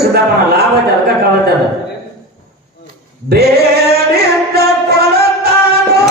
ಸಿದ್ದಪ್ಪನ ಲಾಭ ಅದಕ್ಕ ಕವತದ ಬೇಡಿದ್ದ ಕೊಡತಾನೋ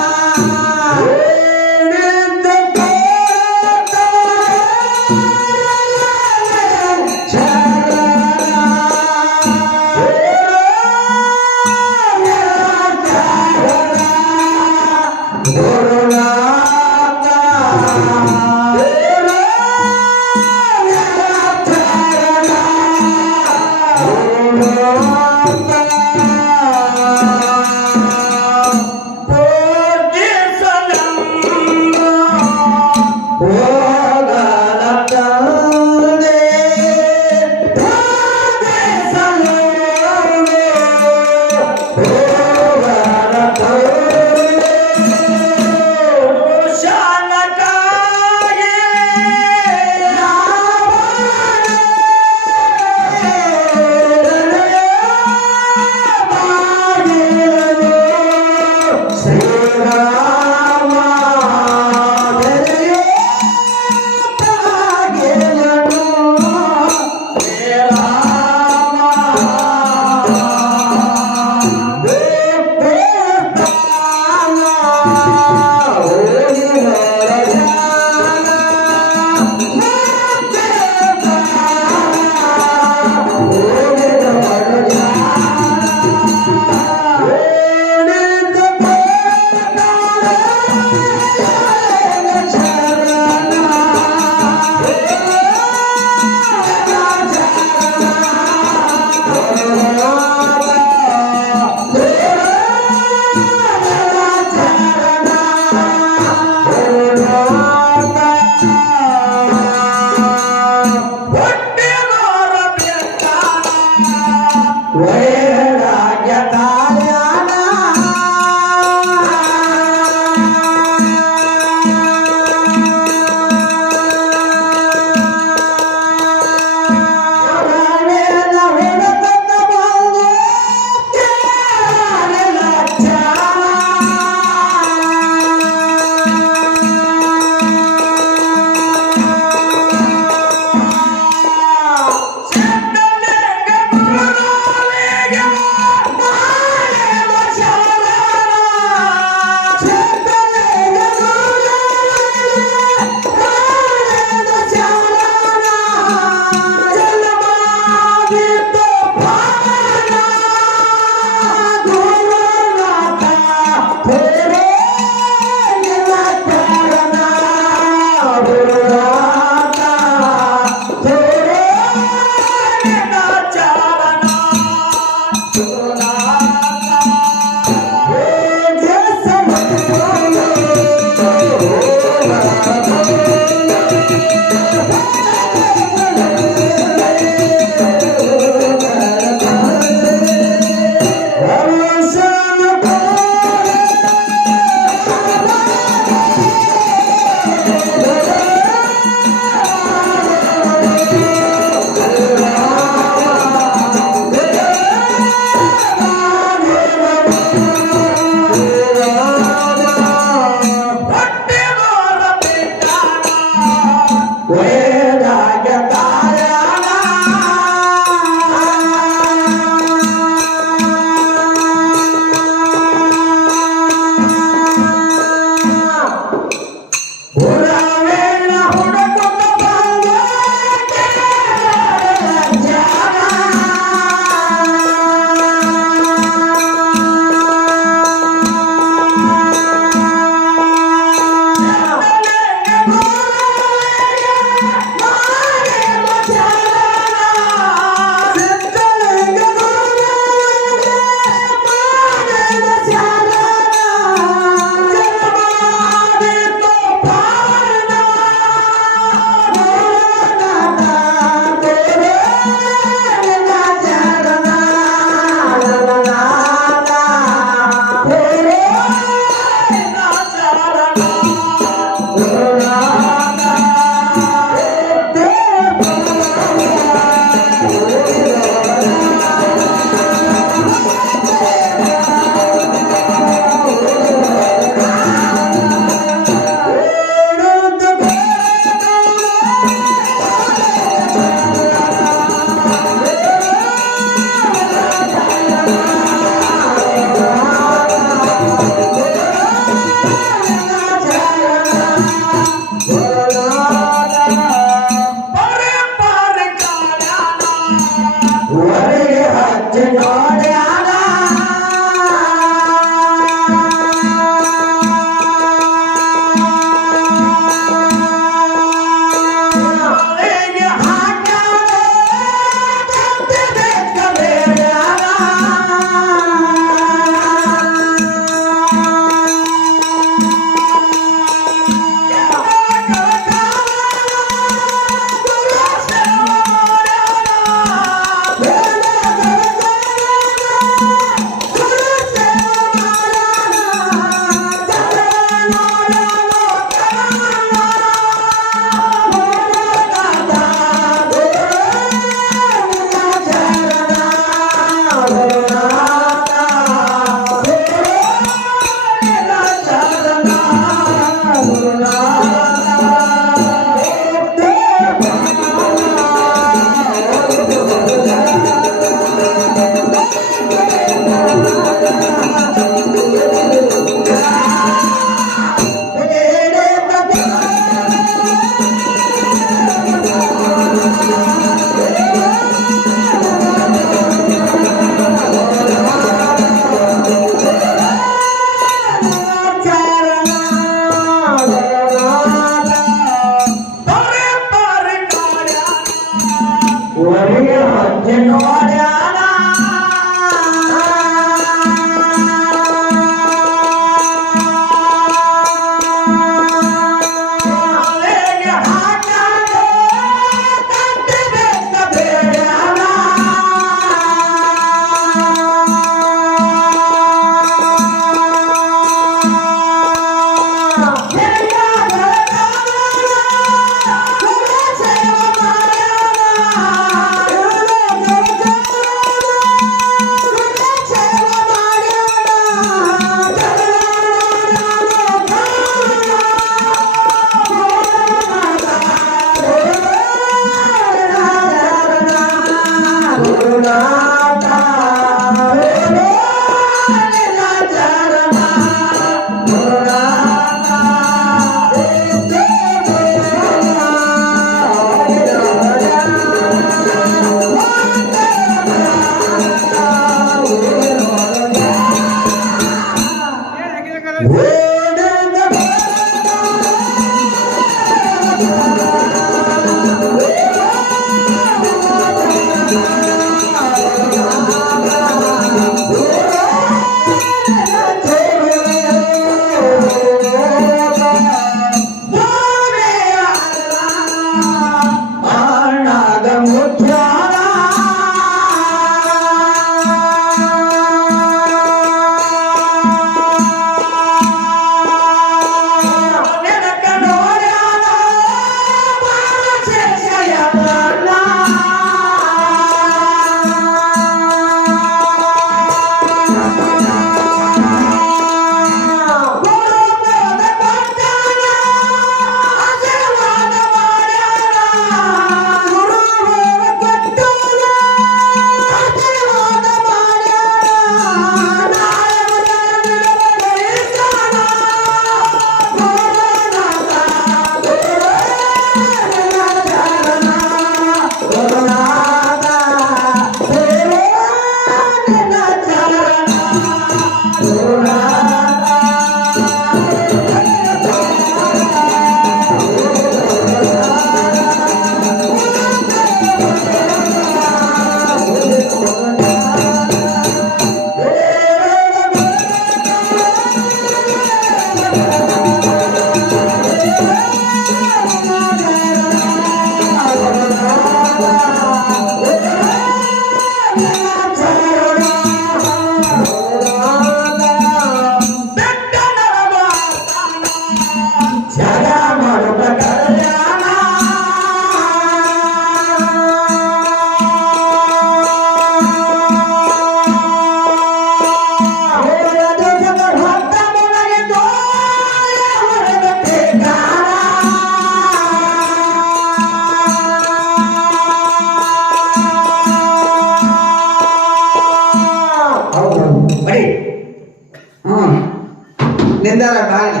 ನಿಂದಾರ ಬಾಯಿ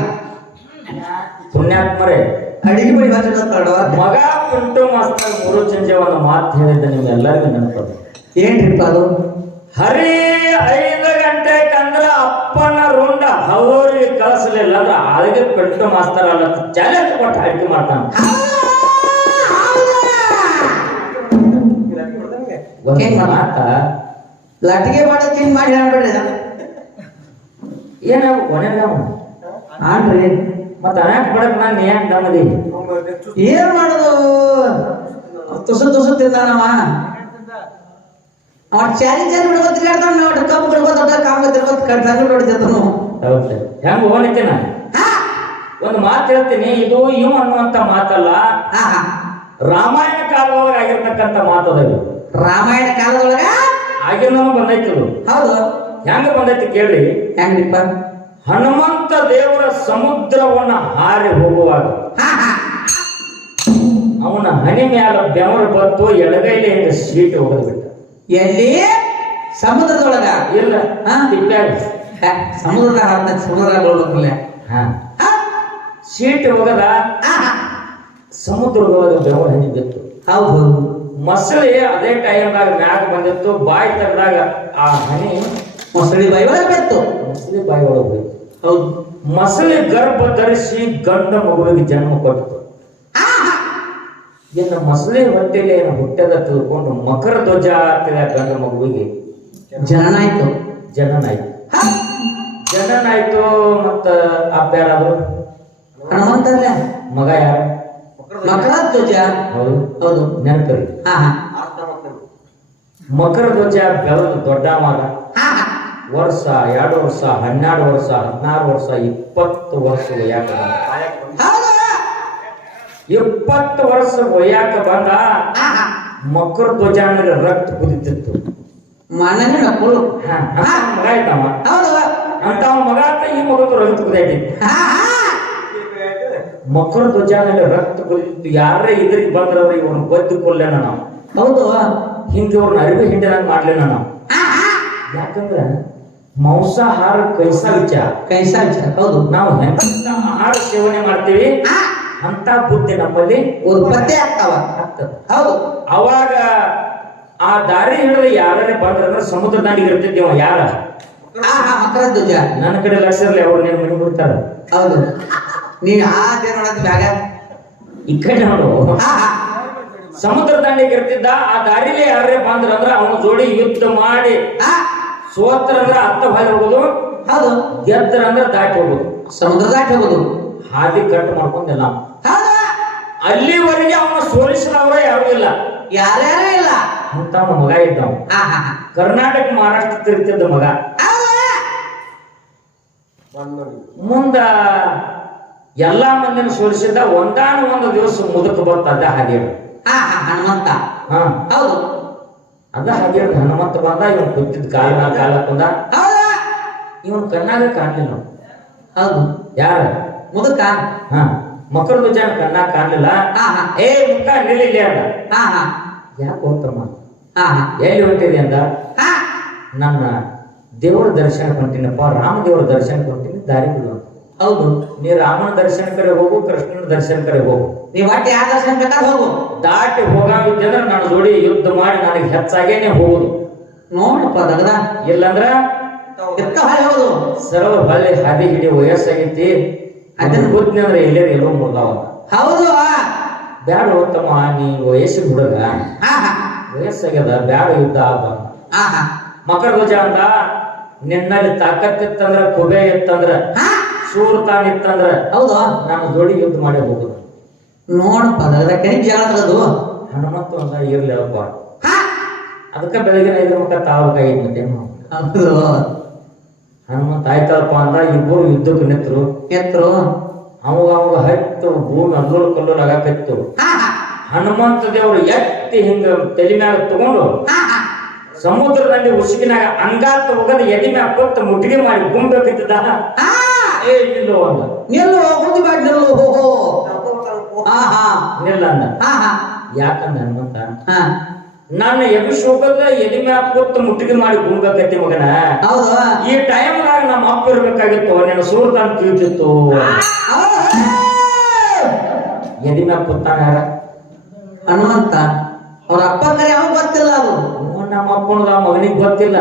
ಪುಣ್ಯಾತ್ಮರೇ ಅಡಿಗೆ ಬಳಿ ಮಾತಾಡೋ ಮಗ ಪಿಂಟು ಮಾಸ್ತರ್ ಮೂರು ಚಂಜೆ ಒಂದು ಮಾತು ಹೇಳಿದ್ದ ನಿಮ್ಗೆಲ್ಲರಿಗೂ ನೆನಪದ ಏನ್ರಿಪ್ಪ ಅದು ಹರಿ 5 ಗಂಟೆ ಕಂದ್ರ ಅಪ್ಪನ ರುಂಡ ಅವರಿಗೆ ಕಳಿಸಲಿಲ್ಲ ಅಂದ್ರೆ ಅದಕ್ಕೆ ಪಿಂಟು ಮಾಸ್ತರ್ ಅಲ್ಲ ಚಾಲೆಂಜ್ ಕೊಟ್ಟು ಅಡಿಗೆ ಮಾಡ್ತಾನ ಮಾತ ಲಟಿಗೆ ಮಾಡೋದು ಹಿಂಗ್ ಮಾಡಿ ಹೇಳ್ಬೇಡ್ರಿ ಏನಾಗ ಕೊನೆಗಾಮ ಆನ್ರಿ ಮತ್ತ ಅನಾಕ್ ಬಡಕ್ ನಾನು ಯಾಕೆ ದಮದಿ ಏನ್ ಮಾಡುದು ತುಸು ತಿಂದಾನವ ಅವ ಚಾಲಿ ಬಿಡ್ಕೋತ ಕೇಳ್ತಾನ ನೋಡ್ರಿ ಕಬ್ಬು ಬಿಡ್ಕೋತ ಕಾಮ ತಿರ್ಕೋತ ಕಡ್ತಾನು ನೋಡಿದ್ದನು ಹೌದು ಹೆಂಗ ಹೋಗ್ಲಿಕ್ಕಿನ ಒಂದು ಮಾತು ಹೇಳ್ತೀನಿ ಇದು ಇವ್ ಅನ್ನುವಂತ ಮಾತಲ್ಲ ರಾಮಾಯಣ ಕಾಲದೊಳಗೆ ಆಗಿರ್ತಕ್ಕಂಥ ಮಾತದ ಇದು ರಾಮಾಯಣ ಕಾಲದೊಳಗ ಆಗಿನ ಬಂದೈತಿ ಇದು ಹೌದು ಹೆಂಗ ಬಂದೈತಿ ಕೇಳಿ ಹೆಂಗ್ರಿಪ್ಪ ಹನುಮಂತ ದೇವರ ಸಮುದ್ರವನ್ನ ಹಾರಿ ಹೋಗುವಾಗ ಅವನ ಹನಿ ಮ್ಯಾಲ ಬೆವರು ಬತ್ತು ಎಡಗೈಲಿ ಸೀಟ್ ಹೋಗದ್ ಬಿಟ್ಟ ಎಲ್ಲಿ ಸಮುದ್ರದೊಳಗ ಇಲ್ಲ ತಿಪ್ಪ್ಯಾಗ ಸಮುದ್ರದಾಗ ಸಮುದ್ರದಾಗ ಬೀಳ್ಬೇಕಲ್ಲ. ಸೀಟ್ ಹೋಗದ ಸಮುದ್ರದೊಳಗ ಬೆವರು ಹನಿ ಬಿತ್ತು. ಹೌದು. ಮೊಸಳಿ ಅದೇ ಟೈಮ್ದಾಗ ಮ್ಯಾಗ ಬಂದಿತ್ತು. ಬಾಯಿ ತೆಗೆದಾಗ ಆ ಹನಿ ಮೊಸಳಿ ಬಾಯಿ ಒಳಗೆ ಬಿತ್ತು. ಮೊಸಳಿ ಬಾಯಿ ಒಳಗೆ ಹೋಯ್ತು. ಹೌದು. ಮೊಸಳಿ ಗರ್ಭ ಧರಿಸಿ ಗಂಡ ಮಗುವಿಗೆ ಜನ್ಮ ಕೊಟ್ಟಿತು. ಇನ್ನು ಮೊಸಳಿ ಹೊಟ್ಟೆಲಿ ಏನು ಹುಟ್ಟದ ತಿಳ್ಕೊಂಡು ಮಕರ ಧ್ವಜ ಆಗ್ತದೆ ಗಂಡ ಮಗುವಿಗೆ ಜನನಾಯ್ತು. ಜನನಾಯ್ತು. ಮತ್ತ ಅಪ್ಪ ಯಾರಾದ್ರು ಹನುಮಂತಲ್ಲ ಮಗ ಯಾರು? ಮಕರ ಧ್ವಜ. ಹೌದು ಹೌದು ನೆನಪರಿ. ಮಕರ ಧ್ವಜ ಬೆಳೆದು ದೊಡ್ಡ ಮಗ ವರ್ಷ 2 ವರ್ಷ 12 ವರ್ಷ 16 ವರ್ಷ 20 ವರ್ಷ ಒಯ್ಯಾಕ 20 ವರ್ಷ ಒಯ್ಯಾಕ ಬಂದ. ಮಕರ ಧ್ವಜ ಅಂದ್ರೆ ರಕ್ತ ಕುದಿತಿತ್ತು. ಮಗ ಆಯ್ತವ ಅಂತ ಮಗ ಅಂತ ಈ ಮಗದ್ದು ರಕ್ತ ಕುದಿಯಾಯ್ತಿತ್ತು. ಮಕರ ಧ್ವಜ ಅಂದ್ರೆ ರಕ್ತ ಕುದಿತಿತ್ತು. ಯಾರೇ ಇದ್ರಿಗೆ ಬಂದ್ರವ್ರ ಇವ್ರನ್ನ ಬದ್ದು ಕೊಲ್ಲೇನ ನಾವು. ಹೌದು. ಹಿಂಗೆ ಇವ್ರನ್ನ ಅರಿವಿ ಹಿಂಡಿದಂಗ ಮಾಡ್ಲೇನ ನಾವು. ಯಾಕಂದ್ರ ಮಾಂಸಾಹಾರ ಕೈಸಾ ವಿಚಾರ. ಹೌದು. ನಾವು ಎಂತ ಆಹಾರ ಸೇವನೆ ಮಾಡ್ತೀವಿ ಅಂತ ಬುದ್ಧಿ ನಮ್ಮಲ್ಲಿ ಉತ್ಪತ್ತಿ ಆಗ್ತದೆ. ಹೌದು. ಅವಾಗ ಆ ದಾರಿ ಹಿಡಿದು ಯಾರೇ ಬಂದ್ರಂದ್ರೆ ಸಮುದ್ರ ದಾಂಡಿಗೆ ಇರ್ತಿದ್ದೇವ. ಯಾರ ಮಕರ ಧ್ವಜ ನನ್ನ ಕಡೆ ಲಕ್ಷ ಇರ್ಲಿ, ಅವ್ರು ನೀನು ಮನೆ ಬಿಡ್ತಾರ. ಹೌದು. ನೀನ್ ನೋಡೋದ್ ಬ್ಯಾಗ ಈ ಕಡೆ ನೋಡು. ಸಮುದ್ರ ದಾಂಡಿಗೆ ಇರ್ತಿದ್ದ. ಆ ದಾರಿಲಿ ಯಾರೇ ಬಂದ್ರಂದ್ರ ಅವನ ಜೋಡಿ ಯುದ್ಧ ಮಾಡಿ ಸೋತ್ರ ಅಂದ್ರ ಅತ್ತ ಬಾಯಿ ಹೋಗುದು. ಹೌದು. ಗೆದ್ರ ಅಂದ್ರ ದಾಟಿ ಹೋಗುದು. ಸಮುದ್ರ ದಾಟಿ ಹೋಗುದು. ಹಾದಿ ಕಟ್ ಮಾಡ್ಕೊಂಡೆಲ್ಲ. ಅಲ್ಲಿವರೆಗೆ ಅವನ ಸೋಲಿಸಿದವರ ಯಾರು ಇಲ್ಲ. ಯಾರ್ಯಾರು ಇಲ್ಲ ಅಂತ ಅವನ ಮಗ ಇದ್ದವ. ಕರ್ನಾಟಕ ಮಹಾರಾಷ್ಟ್ರ ತಿರುಗ್ತಿದ್ದ ಮಗ. ಮುಂದ ಎಲ್ಲಾ ಮಂದಿನ ಸೋಲಿಸಿದ್ದ. ಒಂದಾನ ಒಂದು ದಿವಸ ಮುದುಕ ಬರ್ತದ ಹಾದಿ ಹನುಮಂತ. ಹೌದು. ಅದ ಹಾಗೆ ಹನುಮಂತ ಬಂದ. ಇವನ್ ಕೂತಿದ್ದ ಕಾಲ ಕುಂದ. ಇವನ್ ಕಣ್ಣಾಗ ಕಾಣ್ಲಿಲ್ಲ. ಹೌದು. ಯಾರ ಮುದುಕ. ಮಕರ ಧ್ವಜ ಕಣ್ಣಾಗ ಕಾಣ್ಲಿಲ್ಲ. ಏ ಮುಖ ನಿಲ್ಲಿಲ್ಲ ಅಂದ. ಯಾಕೆ ಹೋಗ್ತಮ್ಮ ಎಲ್ಲಿ ಹೊಂಟಿದೆ ಅಂದ. ನನ್ನ ದೇವರ ದರ್ಶನ ಹೊಂಟಿನಪ್ಪ, ರಾಮ ದೇವರ ದರ್ಶನ ಹೊಂಟಿನಿ, ದಾರಿ ಬಿಡು. ಹೌದು. ನೀ ರಾಮನ ದರ್ಶನ ಕರೆ ಹೋಗು, ಕೃಷ್ಣನ ದರ್ಶನ ಕರೆ ಹೋಗು. ನೀವ್ ಒಟ್ಟು ಯಾವ ದರ್ಶನ ಬೇಕಾದ್ರೆ ಹೋಗು. ದಾಟಿ ಹೋಗಾವಿದ್ದಂದ್ರೆ ನಾನು ಜೋಡಿ ಯುದ್ಧ ಮಾಡಿ ನನಗೆ ಹೆಚ್ಚಾಗೇನೆ ಹೋಗುದು. ನೋಡಪ್ಪ ದಗದ. ಇಲ್ಲಂದ್ರ ಹೌದು. ಸರ್ವ ಹೊಳ್ಳಿ ಹಾದಿ ಹಿಡಿ ವಯಸ್ಸಾಗೈತಿ. ಅದನ್ನ ಬುದ್ಧಿ ಅಂದ್ರೆ ಎಲ್ಲೋ ಮುರ್ದಾವ. ಹೌದು. ಬ್ಯಾಡ ಹೋಗ್ತಮ್ಮ, ನೀ ವಯಸ್ಸಿನ ಹುಡುಗ, ವಯಸ್ಸಾಗ್ಯದ, ಬ್ಯಾಡ ಯುದ್ಧ ಆಗ. ಮಕರ ಧ್ವಜ ಅಂದ. ನಿನ್ನಲ್ಲಿ ತಾಕತ್ತಿತ್ತಂದ್ರ, ಕುಬೆ ಇತ್ತಂದ್ರ, ಸೂರ್ತಾನ್ ಇತ್ತಂದ್ರ ಹೌದು ನಮ್ಮ ಜೋಡಿ ಯುದ್ಧ ಮಾಡಿ ಹೋಗುದು. ನೋಡಪ್ಪ ಜಗಳದು. ಹನುಮಂತ ಅಂದ ಇರ್ಲಿಲ್ಲಪ್ಪ. ಅದಕ್ಕ ಬೆಳಗಿನ 5 ಮಕ್ಕ ತಾವಕಾಗಿದ್ ಮತ್ತೆ ಹನುಮಂತ ಆಯ್ತಪ್ಪ ಅಂದ. ಇಬ್ಬರು ಯುದ್ಧಕ್ಕೆ ನಿತ್ರು. ಅವಾಗ ಹತ್ತು ಭೂಮಿ ಅಲ್ಲೋಲ್ ಕಲ್ಲೋಲ್ ಆಗಾಕತ್ತು. ಹನುಮಂತ ದೇವ್ರು ಎತ್ತಿ ಹಿಂಗ ತಲೆ ಮ್ಯಾಗ ತಗೊಂಡು ಸಮುದ್ರದಲ್ಲಿ ಉಸುಕಿನಾಗ ಅಂಗಾತ ಹೋಗದ ಎದಿ ಮ್ಯಾಗ ಕೊತ್ತ ಮುಟ್ಟಿಗೆ ಮಾಡಿ ಗುಂಬೇಕಿದ್ದ. ಏ ನಿಲ್ಲು ಅಂದ. ನಿಲ್ಲ ಅಂದ. ಯಾಕಂದ ಹನುಮಂತ, ನಾನು ಎಬಿಸಿ ಹೋಗದ ಎದಿ ಮ್ಯಾಗ ಕೊತ್ತ ಮುಟ್ಟಿಗೆ ಮಾಡಿ ಗುಂಬೇಕತ್ತಿ ಮಗನ. ಈ ಟೈಮ್ನಾಗ ನಮ್ಮ ಅಪ್ಪ ಇರ್ಬೇಕಾಗಿತ್ತು, ನಿನ್ನ ಸೂರ್ತಾನ್ ತಿಳಿತಿತ್ತು. ಎದಿ ಮ್ಯಾಗ ಕೂತಾನ ಯಾರ? ಹನುಮಂತ. ಅವ್ರ ಅಪ್ಪ ಕರೆ ಅವ ಗೊತ್ತಿಲ್ಲ. ಅದು ನಮ್ಮ ಅಪ್ಪನದ ಮಗನಿಗೆ ಗೊತ್ತಿಲ್ಲ.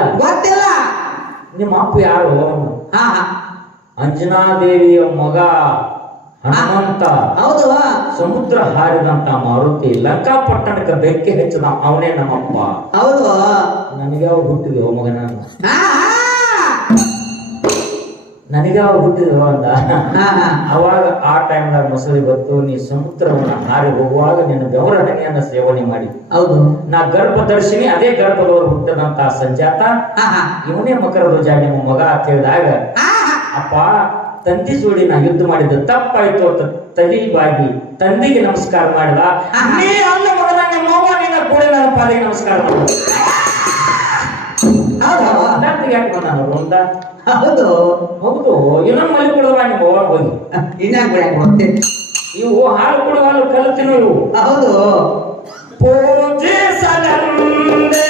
ನಿಮ್ಮ ಅಪ್ಪ ಯಾರು? ಅಂಜನಾದೇವಿಯ ಮಗ ಹನುಮಂತ. ಹೌದು. ಸಮುದ್ರ ಹಾರಿದಂತ ಮಾರುತಿ, ಲಂಕಾ ಪಟ್ಟಣಕ್ಕೆ ಬೆಂಕಿ ಹೆಚ್ಚದ ಅವನೇ ನಮ್ಮಪ್ಪ. ಹೌದು. ನನಗೆ ಅವ್ರು ಹುಟ್ಟಿದೆವು ಮಗನ, ನನಗೆ ಅವ್ರು ಹುಟ್ಟಿದೆವು ಅಂದ. ಅವಾಗ ಆ ಟೈಮ್ದಾಗ ಮೊಸಳಿ ಗೊತ್ತು. ನೀ ಸಮುದ್ರವನ್ನ ಹಾರಿ ಹೋಗುವಾಗ ನಿನ್ನ ಬೆವರ ಹನಿಯನ್ನ ಸೇವನೆ ಮಾಡಿ. ಹೌದು. ನಾ ಗರ್ಭದರ್ಶಿನಿ, ಅದೇ ಗರ್ಭದವರು ಹುಟ್ಟದಂತ ಸಂಜಾತ ಇವನೇ ಮಕರ ಧ್ವಜ ನಿಮ್ಮ ಮಗ ಅಂತ ಹೇಳಿದಾಗ, ಅಪ್ಪ ತಂದಿ ಜೋಡಿ ನಾ ಯುದ್ಧ ಮಾಡಿದ ತಪ್ಪಾಯ್ತು ಅಂತ ತಲೆ ಬಾಗಿ ತಂದೆಗೆ ನಮಸ್ಕಾರ ಮಾಡಿದ. ನೀ ಅಲ್ಲ ಮಗನ, ನಿಮ್ಮ ಅವ್ವ ನಿನ್ನ ಕೂಡ ನನ್ನ ಪಾಲಿಗೆ ನಮಸ್ಕಾರ ಮಾಡ. ಯಾಕೆ ಬಂದ ಅಂತ? ಹೌದು. ಹೌದು. ಇನ್ನೊಂದು ಮಲ್ಲಿ ಕೊಡುವ ನೀವು ಹೋಗಿ ಇವು ಹಾಲು ಕೊಡುವ ಹಾಲು ಕಲಿತೀವಿ ಇವು. ಹೌದು. ಪೂಜಿಸಲಂದೆ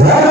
ಧರ